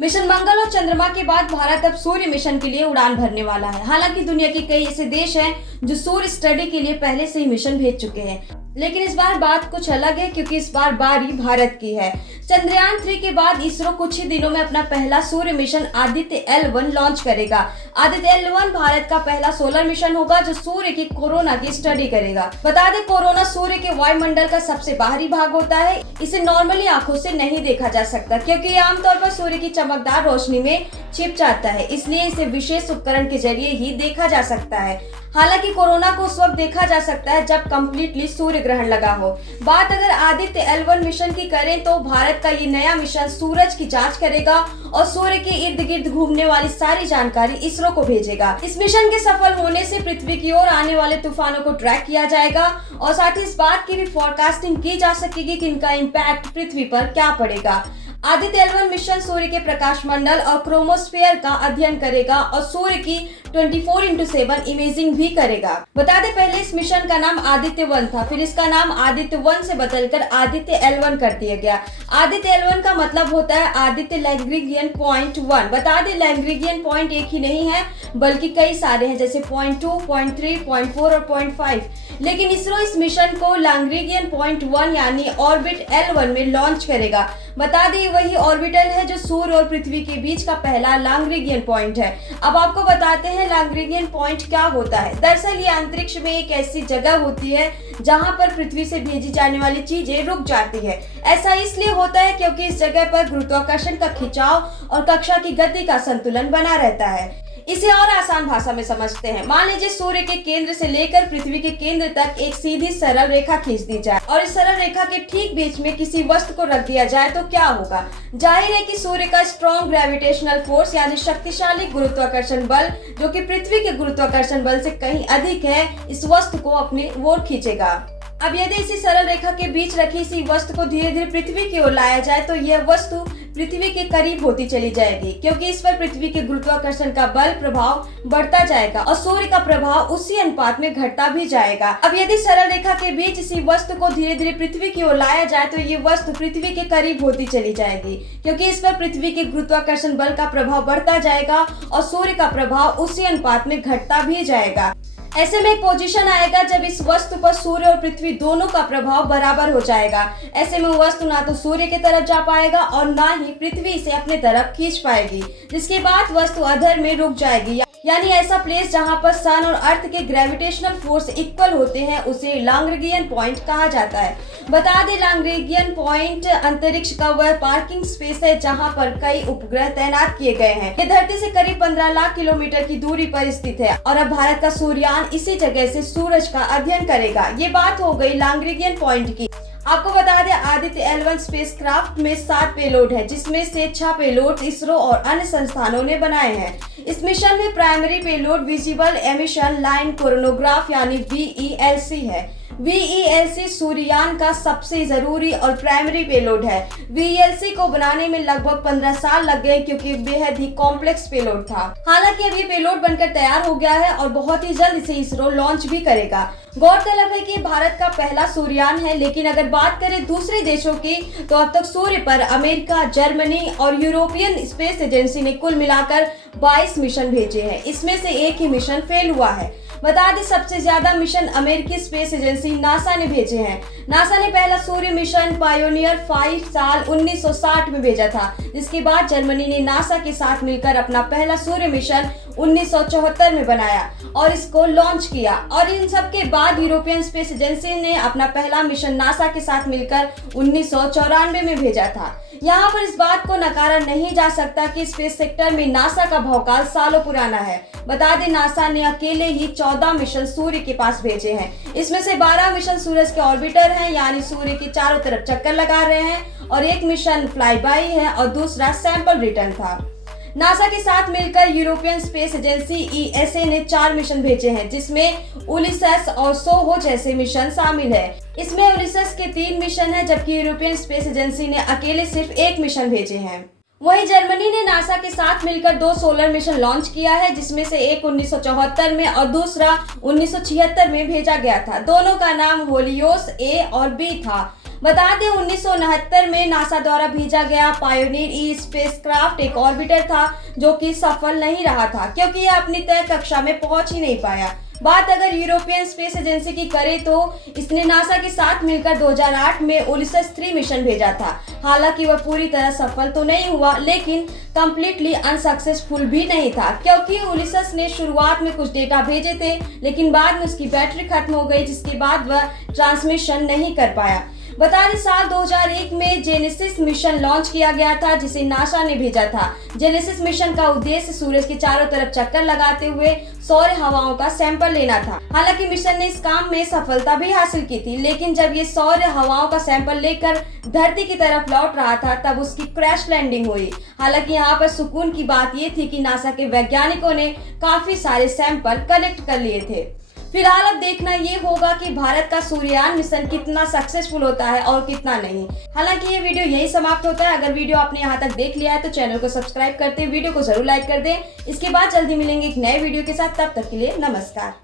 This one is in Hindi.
मिशन मंगल और चंद्रमा के बाद भारत अब सूर्य मिशन के लिए उड़ान भरने वाला है। हालांकि दुनिया के कई ऐसे देश हैं जो सूर्य स्टडी के लिए पहले से ही मिशन भेज चुके हैं, लेकिन इस बार बात कुछ अलग है क्योंकि इस बार बारी भारत की है। चंद्रयान 3 के बाद इसरो कुछ ही दिनों में अपना पहला सूर्य मिशन आदित्य L1 लॉन्च करेगा। आदित्य L1 भारत का पहला सोलर मिशन होगा जो सूर्य की कोरोना की स्टडी करेगा। बता दें, कोरोना सूर्य के वायुमंडल का सबसे बाहरी भाग होता है। इसे नॉर्मली आंखों से नहीं देखा जा सकता क्योंकि ये आमतौर पर सूर्य की चमकदार रोशनी में छिप जाता है, इसलिए इसे विशेष उपकरण के जरिए ही देखा जा सकता है। हालांकि कोरोना को उस वक्त देखा जा सकता है जब कंप्लीटली सूर्य ग्रहण लगा हो। बात अगर आदित्य L1 मिशन की करें तो भारत का ये नया मिशन सूरज की जांच करेगा और सूर्य के इर्द गिर्द घूमने वाली सारी जानकारी इसरो को भेजेगा। इस मिशन के सफल होने से पृथ्वी की ओर आने वाले तूफानों को ट्रैक किया जाएगा और साथ ही इस बात की भी फोरकास्टिंग की जा सकेगी कि इनका इम्पैक्ट पृथ्वी पर क्या पड़ेगा। आदित्य L1 मिशन सूर्य के प्रकाश मंडल और क्रोमोस्फीयर का अध्ययन करेगा और सूर्य की 24x7 इमेजिंग भी करेगा। बता दें, पहले इस मिशन का नाम आदित्य 1 था, फिर इसका नाम आदित्य 1 से बदलकर आदित्य L1 कर दिया गया। आदित्य L1 का मतलब होता है आदित्य लैग्रेंजियन पॉइंट 1। बता दें, लैग्रेंजियन पॉइंट एक ही नहीं है बल्कि कई सारे हैं, जैसे पॉइंट 2, पॉइंट 3, पॉइंट 4 और पॉइंट 5। लेकिन इसरो इस मिशन को लैग्रेंजियन पॉइंट 1 यानी ऑर्बिट L1 में लॉन्च करेगा। बता दें, वही ऑर्बिटल है जो सूर्य और पृथ्वी के बीच का पहला लैग्रेंजियन पॉइंट है। अब आपको बताते हैं लैग्रेंजियन पॉइंट क्या होता है। दरअसल ये अंतरिक्ष में एक ऐसी जगह होती है जहां पर पृथ्वी से भेजी जाने वाली चीजें रुक जाती है। ऐसा इसलिए होता है क्योंकि इस जगह पर गुरुत्वाकर्षण का खिंचाव और कक्षा की गति का संतुलन बना रहता है। इसे और आसान भाषा में समझते हैं। मान लीजिए सूर्य के केंद्र से लेकर पृथ्वी के केंद्र तक एक सीधी सरल रेखा खींच दी जाए और इस सरल रेखा के ठीक बीच में किसी वस्तु को रख दिया जाए तो क्या होगा। जाहिर है कि सूर्य का स्ट्रॉन्ग ग्रेविटेशनल फोर्स यानी शक्तिशाली गुरुत्वाकर्षण बल, जो कि पृथ्वी के गुरुत्वाकर्षण बल से कहीं अधिक है, इस वस्तु को अपनी ओर खींचेगा। अब यदि इसी सरल रेखा के बीच रखी इसी वस्तु को धीरे धीरे पृथ्वी की ओर लाया जाए तो यह वस्तु पृथ्वी के करीब होती चली जाएगी क्योंकि इस पर पृथ्वी के गुरुत्वाकर्षण का बल प्रभाव बढ़ता जाएगा और सूर्य का प्रभाव उसी अनुपात में घटता भी जाएगा। अब यदि सरल रेखा के बीच इसी वस्तु को धीरे धीरे पृथ्वी की ओर लाया जाए तो ये वस्तु पृथ्वी के करीब होती चली जाएगी क्योंकि इस पर पृथ्वी के गुरुत्वाकर्षण बल का प्रभाव बढ़ता जाएगा और सूर्य का प्रभाव उसी अनुपात में घटता भी जाएगा। ऐसे में एक पोजीशन आएगा जब इस वस्तु पर सूर्य और पृथ्वी दोनों का प्रभाव बराबर हो जाएगा। ऐसे में वस्तु ना तो सूर्य की तरफ जा पाएगा और ना ही पृथ्वी इसे अपने तरफ खींच पाएगी, जिसके बाद वस्तु अधर में रुक जाएगी। यानी ऐसा प्लेस जहां पर सन और अर्थ के ग्रेविटेशनल फोर्स इक्वल होते हैं उसे लैग्रेंजियन पॉइंट कहा जाता है। बता दें, लैग्रेंजियन पॉइंट अंतरिक्ष का वह पार्किंग स्पेस है जहां पर कई उपग्रह तैनात किए गए हैं। ये धरती से करीब 15 लाख किलोमीटर की दूरी पर स्थित है और अब भारत का सूर्ययान इसी जगह से सूरज का अध्ययन करेगा। ये बात हो गई लैग्रेंजियन पॉइंट की। आपको बता दें, आदित्य L1 स्पेसक्राफ्ट में 7 पेलोड है, जिसमें से 6 पेलोड इसरो और अन्य संस्थानों ने बनाए हैं। इस मिशन में primary payload visible emission line coronagraph यानी VELC है। VELC सूर्ययान का सबसे जरूरी और प्राइमरी पेलोड है। VELC को बनाने में लगभग 15 साल लग गए क्योंकि बेहद ही कॉम्प्लेक्स पेलोड था। हालांकि अब ये पेलोड बनकर तैयार हो गया है और बहुत ही जल्द इसे इसरो लॉन्च भी करेगा। गौरतलब है कि भारत का पहला सूर्ययान है, लेकिन अगर बात करें दूसरे देशों की तो अब तक सूर्य पर अमेरिका, जर्मनी और यूरोपियन स्पेस एजेंसी ने कुल मिलाकर 22 मिशन भेजे हैं। इसमें से एक ही मिशन फेल हुआ है। बता दें, सबसे ज्यादा मिशन अमेरिकी स्पेस एजेंसी नासा ने भेजे हैं। नासा ने पहला सूर्य मिशन पायोनियर 5 साल 1960 में भेजा था, जिसके बाद जर्मनी ने नासा के साथ मिलकर अपना पहला सूर्य मिशन 1974 में बनाया और इसको लॉन्च किया। और इन सब के बाद यूरोपियन स्पेस एजेंसी ने अपना पहला मिशन नासा के साथ मिलकर 1994 में भेजा था। यहाँ पर इस बात को नकारा नहीं जा सकता कि स्पेस सेक्टर में नासा का भौकाल सालों पुराना है। बता दें, नासा ने अकेले ही 14 मिशन सूर्य के पास भेजे हैं। इसमें से 12 मिशन सूरज के ऑर्बिटर हैं, यानी सूर्य के चारों तरफ चक्कर लगा रहे हैं, और एक मिशन फ्लाई बाय है और दूसरा सैंपल रिटर्न था। नासा के साथ मिलकर यूरोपियन स्पेस एजेंसी ESA ने 4 मिशन भेजे हैं, जिसमें उलिसस और सोहो जैसे मिशन शामिल है। इसमें उलिसस के 3 मिशन है, जबकि यूरोपियन स्पेस एजेंसी ने अकेले सिर्फ 1 मिशन भेजे हैं। वहीं जर्मनी ने नासा के साथ मिलकर 2 सोलर मिशन लॉन्च किया है, जिसमें से एक 1974 में और दूसरा 1976 में भेजा गया था। दोनों का नाम होलियोस A और B था। बता दें 1969 में नासा द्वारा भेजा गया पायोनियर ई स्पेसक्राफ्ट एक ऑर्बिटर था जो कि सफल नहीं रहा था क्योंकि यह अपनी तय कक्षा में पहुंच ही नहीं पाया। बात अगर यूरोपियन स्पेस एजेंसी की करें तो इसने नासा के साथ मिलकर 2008 में उलिसस 3 मिशन भेजा था। हालांकि वह पूरी तरह सफल तो नहीं हुआ लेकिन कंप्लीटली अनसक्सेसफुल भी नहीं था क्योंकि उलिसस ने शुरुआत में कुछ डेटा भेजे थे लेकिन बाद में उसकी बैटरी खत्म हो गई जिसके बाद वह ट्रांसमिशन नहीं कर पाया। बता दें साल 2001 में जेनेसिस मिशन लॉन्च किया गया था जिसे नासा ने भेजा था। जेनेसिस मिशन का उद्देश्य सूरज के चारों तरफ चक्कर लगाते हुए सौर हवाओं का सैंपल लेना था। हालांकि मिशन ने इस काम में सफलता भी हासिल की थी लेकिन जब ये सौर हवाओं का सैंपल लेकर धरती की तरफ लौट रहा था तब उसकी क्रैश लैंडिंग हुई। हालांकि यहाँ पर सुकून की बात ये थी कि नासा के वैज्ञानिकों ने काफी सारे सैंपल कलेक्ट कर लिए थे। फिलहाल अब देखना ये होगा कि भारत का सूर्ययान मिशन कितना सक्सेसफुल होता है और कितना नहीं। हालांकि ये वीडियो यही समाप्त होता है। अगर वीडियो आपने यहाँ तक देख लिया है तो चैनल को सब्सक्राइब करते वीडियो को जरूर लाइक कर दें। इसके बाद जल्दी मिलेंगे एक नए वीडियो के साथ, तब तक के लिए नमस्कार।